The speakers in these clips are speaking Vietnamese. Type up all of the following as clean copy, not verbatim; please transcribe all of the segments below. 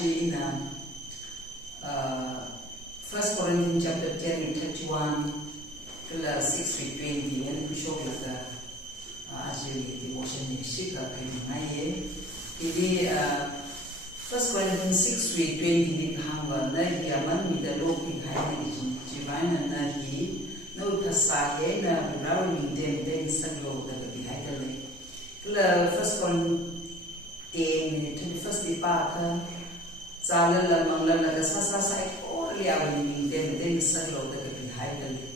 actually in First Corinthians chapter 10:31 till 6:20 and we show that actually devotion is sick of him. First Corinthians 6:20 ni hamba na yaman mi da loki khai ni jivan na hi no phasa he na raw mi den saglo da bi hai da le la First Corinthians 21st di pa ka zala la mangla la ka sa sai or li aw ni den saglo da bi hai da le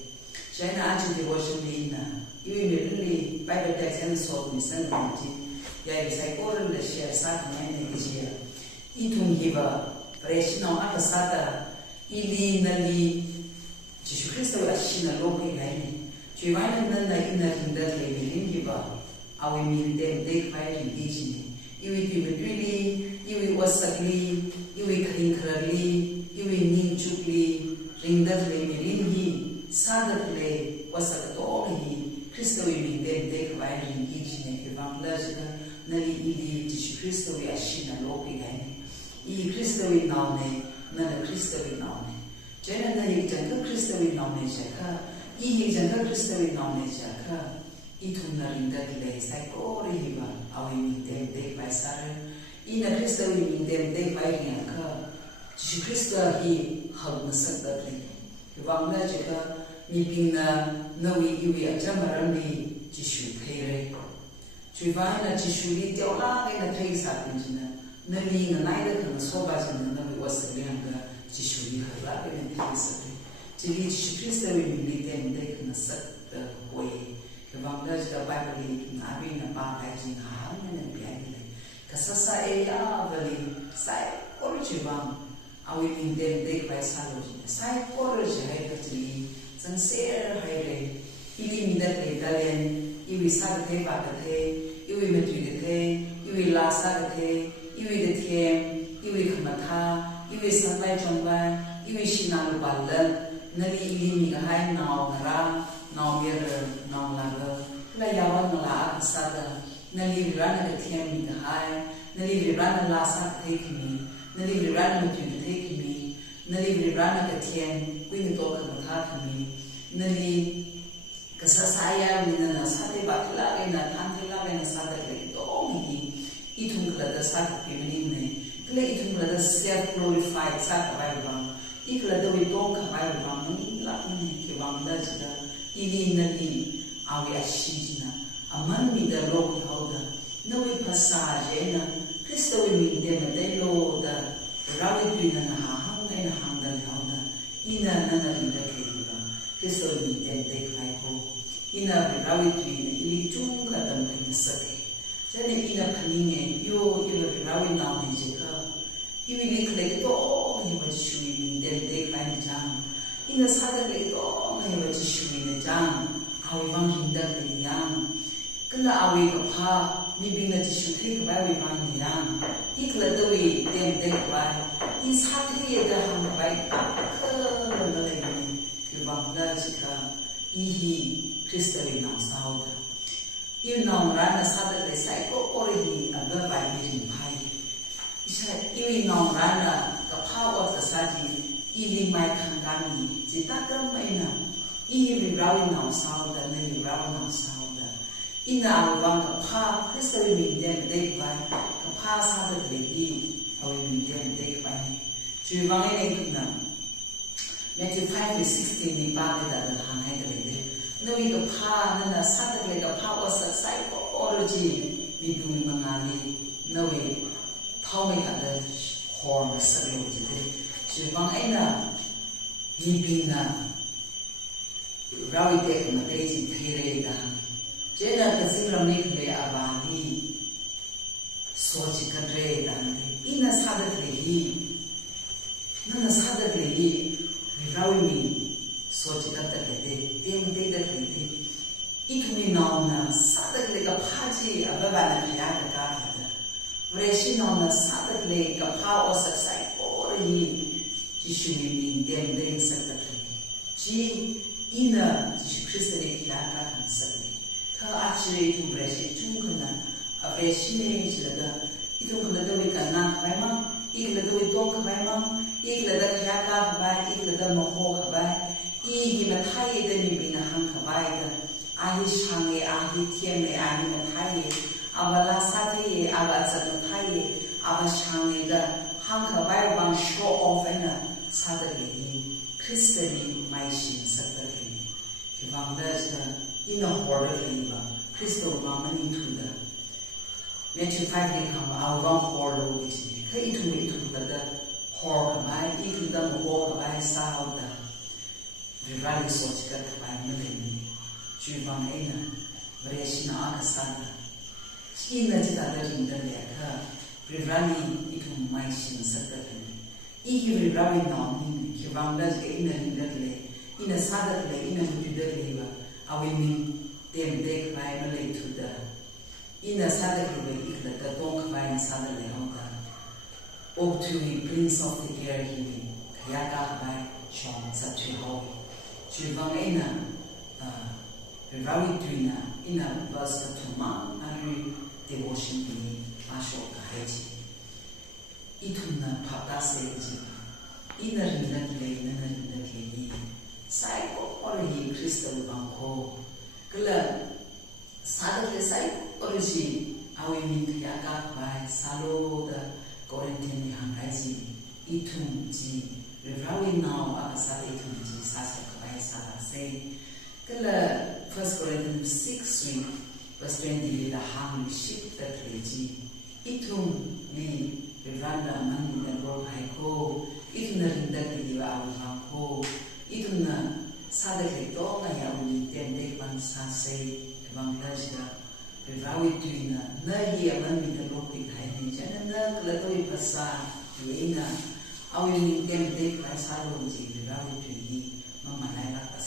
jaina achi devotion ni na you really Bible text and so mi san ni ya sai or la share sa ni ni ji itung hiba presino akasata ili nali Jesus Christo ashina loke gaini chiwana nanda ina tinda le milin hiba awe mil dem de fire indijini iwi timetuli iwi wasakli iwi krinkrali iwi ninchukli ringdat le milin hi sadat le wasakato hi Christo mil dem de fire indijini evangeliza nali ili Jesus Christo ashina loke gaini I Cristo in nome, nana Cristo in nome. Jena na yikjanga Cristo in nome jaka, I yikjanga Cristo in nome jaka. I tunna rinda dile sai kore hiba, awi mintem dek bai sare. I na Cristo in mintem dek bai ringaka. Jisu Cristo hi hal masak dadli. Wangla jaka mi pingna nawi iwi ajamarambi Jisu khere. Chuivai na Jisu li tiao la na thai sa pinjina. Nali na naida kana soba jina nawi wasalianga Jishuri hala kena dikisari. Jadi Jisu Kristo wimili temde kana sakta koi. Kebangla jika Bible nabi na pakai jing hal na biaile. Kasasa ya vali sai korjibang awi min temde kai salo jina. Sai korjai kajili sanser haile. Ili midat le dalen iwi sagte bagate iwi metugate iwi lasagate iwi de tiem, iwi khamata, iwi sanlai chongbai, iwi shinalu balan, nali ili mi kahai nao ngara, nao mir, nao laga, la yawan ngala asada, nali virana de tiem mi kahai, nali virana lasa tekmi, nali virana mutu tekmi, nali virana de tiem, kuin to khamata kami, nali kasasaya minana sate bakla ina thantila ina sada le to mi itung kelada sak pimini ne kle itung kelada self glorified sak bai bang iklada wi tong ka bai bang ni la ni ke bang da jida ili nali awi ashijina aman mi da ro hauda no wi passage na Kristo wi mi de na de lo da rawi pina na ha hang na hang da hauda ina na na ri da ke ba Kristo wi de de kai ko ina rawi pina ili chung ka dam kai sak jadi ina paninge yo rawi naw ni jika iwi likle to ni ba chui ni de kai jang ina sada le to ni ba chui ni jang awi bang hinda ni yang kala awi ka pha ni bing na chui thei ka ba wi bang ni yang ikla do wi de ba in sa thei da ham ba ka la le ni ki bang da jika ihi Kristawi naw sao yêu nòng ra là sao được để sai có ori ở bên bài miền Thái, yêu nòng ra là cái power của sa gì, yêu mai khang cam gì, chỉ ta cơ mấy nè, yêu rau nòng sao đó, nên rau nòng sao đó, yêu nào vang cái pa, cái sao mình đem đây bài, cái pa sao được để gì, ao mình đem đây bài, chỉ vang cái này cũng nè, Matthew 5:16 ni ba cái đó là hàng hay cái này. Nawi ka pha na satak le ka pha wa sai ko orji mi du mangali nawi thawme ka da horm salo ji de chibang aina bibina rawi te na te ji there da jena ka singram ne le abani sochi ka re da ina sadak le hi na sadak le hi rawi mi sochi ka ta de tem de da de ikmi nauna sadak le ka phaji ababa na khya ka da reshi nauna sadak le ka pha o saksai or hi Jisu mi dem de sakta ji ina Jisu Christ le khya ka sakni ka achre tu reshi tu kana a reshi ne ji da itu kana da wi kana bai ma ik là đôi to các bài mong ik là đất giá ca các bài ik là đất mồ hồ các bài y mà thay để mình bị hàng các bài đó ai sang ấy ai thiên ấy ai mà thay abala sa thế abala chân thay abala sang ấy đó hàng các bài bằng show off ấy nè sa đời Christian mai sinh sắc đời cái vòng đó là in a horror là Christo vòng mình thu đó Matthew 5 thì không ao vòng horror luôn cái ít thu đó horror mai ít đó một horror mai sao đó vì vậy số chỉ cần các bạn mình chú vòng ấy nè về xin nó cái sao đó in là chỉ là đời mình đời lẽ cả vì vậy ít thu mai sinh sắc đời ý cái vì vậy nó mình cái vòng đó cái in là mình đời lẽ in là sao đời lẽ in là mình đời lẽ và ao mình tìm để các bạn mình lấy thu đó in là sao đời lẽ ít là cái东các bạn sao đời lẽ không ta ốc thui Prince of the Air hivi cái các bạn chọn sắp chơi hậu chú vòng ấy nè vì vậy tùy nè in là verse thủ mạng anh devotion đi mà số cái gì ít hơn là pháp đa sẽ gì in là hình là cái gì sai có là gì Christo bằng cô cái là sao được cái sai có là gì ao mình cái các bạn salo da Corinthian hàng cái gì ít hơn gì vì vậy nào à sao ít hơn gì sao sẽ có bài sao sẽ cái là First Corinthians 6 verse 20 là hàng ship that gì ít hơn vì vậy là mình đã có hai cô ít hơn là cái gì vào hàng cô ít hơn là sao được cái đó là nhà mình tiền để bằng sao sẽ bằng cái gì đó vì vậy tùy là nơi gì mà mình đã có cái hay này cho nên là cái tôi phải xa vậy là ao mình tiền để phải sao luôn gì vì vậy tùy mà lại là cái